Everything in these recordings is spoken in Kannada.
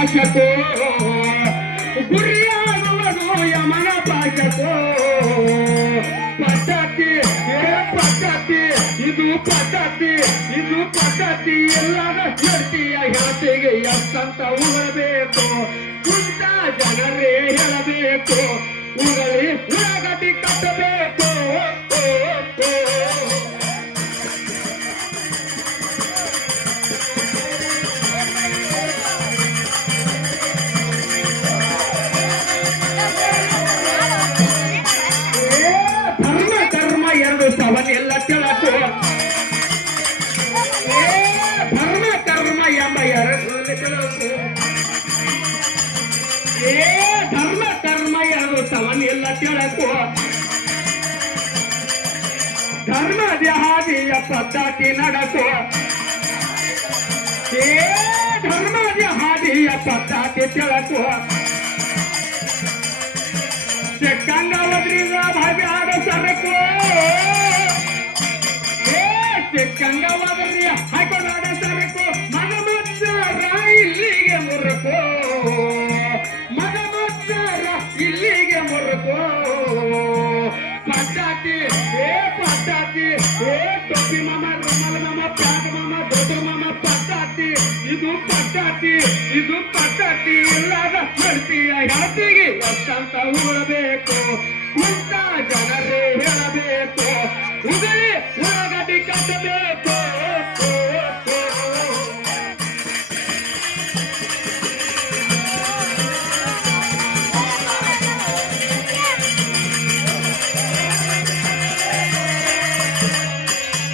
ಪಾಶಕೋ ಗುರಿಯಾಗುವುದು ಯಮನ ಪಾಶಕೋ ಪದ್ಧತಿ ಏ ಪದ್ಧತಿ, ಇದು ಪದ್ಧತಿ ಇದು ಪದ್ಧತಿ. ಎಲ್ಲರ ಹೇಳ್ತೀಯ ಹೇಳ್ತಿಗೆ ಉಳಬೇಕು ಕುಂತ ಜನರೇ ಹೇಳಬೇಕು. ಉಳಗಟಿ ಕಟ್ಟಬೇಕು. ಏ ಧರ್ಮ ಕರ್ಮ ಎರಡು ಸವನೆಲ್ಲ ತಿಳಕು ಧರ್ಮ ದೇಹಾದಿಯ ಪದ್ಧತಿ ನಡಕು ಏ ಧರ್ಮ ದೇಹಾದಿಯ ಪದ್ಧತಿ ತಿಳಕು ಚಿಕ್ಕಂಗವದ್ರಿಂದ ಭವ್ಯಾಡ ಸರಕು ಏ ಚಿಕ್ಕಂಗವದ್ರಿ ಹಾಕೊಂಡಾಡ ಸರಕು ಪದ್ಧತಿ ಏ ಪಟ್ಟಾತಿ ಏ ಟೊಪ್ಪಿ ಮಾಮ, ರುಮಲ್ ಮಾಮ, ಪ್ಯಾಗ ಮಾಮ, ದೊಡ್ಡ ಮಾಮ ಪಟ್ಟಾತಿ ಇದು ಪಟ್ಟಾತಿ ಇದು ಪಟ್ಟಾತಿ ಇಲ್ಲದ ಮಾಡ್ತೀಯ? ಯಾತಿಗೆ ಎಷ್ಟಂತ ಉಳಬೇಕು, ಕುಂತ ಜನರೇ ಹೇಳಬೇಕು. ಉದಳಿ ಉಳ್ಳಾಗಡ್ಡಿ ಕಟ್ಟಬೇಕು.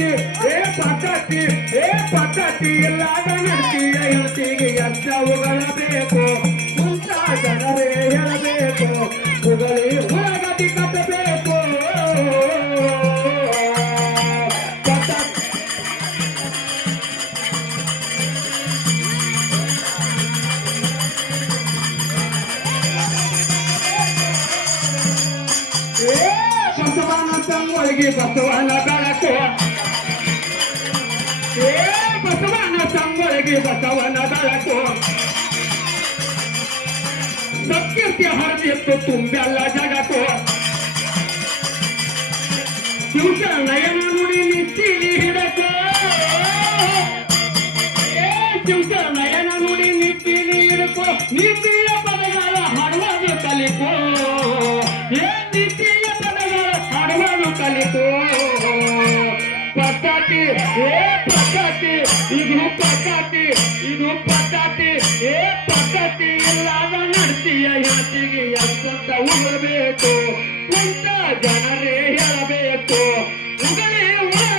ಪದ್ಧತಿ ಏ ಪದ್ಧತಿ ಏ ಪದ್ಧತಿ ಇಲ್ಲದ ನಡ್ತಿಯ ಯುವತಿಗೆ ಎಷ್ಟ ಉಗಳಬೇಕು ಕುಂತ ಜನರೇ ಹೇಳಬೇಕು ಉಗಳಿ ಉಳಗತಿ ಕಟ್ಟಬೇಕು ಪದ್ಧತಿ ಏ ಬಸವನ ತಂಗೊಳಗಿ ಬಸವನ ಬೆಳಕು ಏ ಬಸವನ ತಂಗೊಳಗಿ ಬಸವನ ಬೆಳಕು. ಸತ್ಯಕ್ಕೆ ಹರಿದಿತ್ತು ತುಂಬೆಲ್ಲ ಜಗತ್ತು. ದಿವಸ ನಯನ ನುಡಿ ನಿಚ್ಚಿಲಿ ಹಿಡಕು ದಿವಸ ನಯನ ನುಡಿ ನಿಚ್ಚಿಲಿ ಹಿಡಕು ನೀತಿಯ ಪದಗಳ ಹಾಡುವುದು ಕಲಿಕೋ ಏ ಪದ್ಧತಿ ಏ ಪದ್ಧತಿ ಇದು ಪದ್ಧತಿ ಇದು ಪದ್ಧತಿ ಏ ಪದ್ಧತಿ ಇಲ್ಲದ ನಡ್ತೀಯ ಯಾತಿಗೆ ಎಷ್ಟಂತ ಉಳಬೇಕು ಕುಂತ ಜನರೇ ಹೇಳಬೇಕು ಓ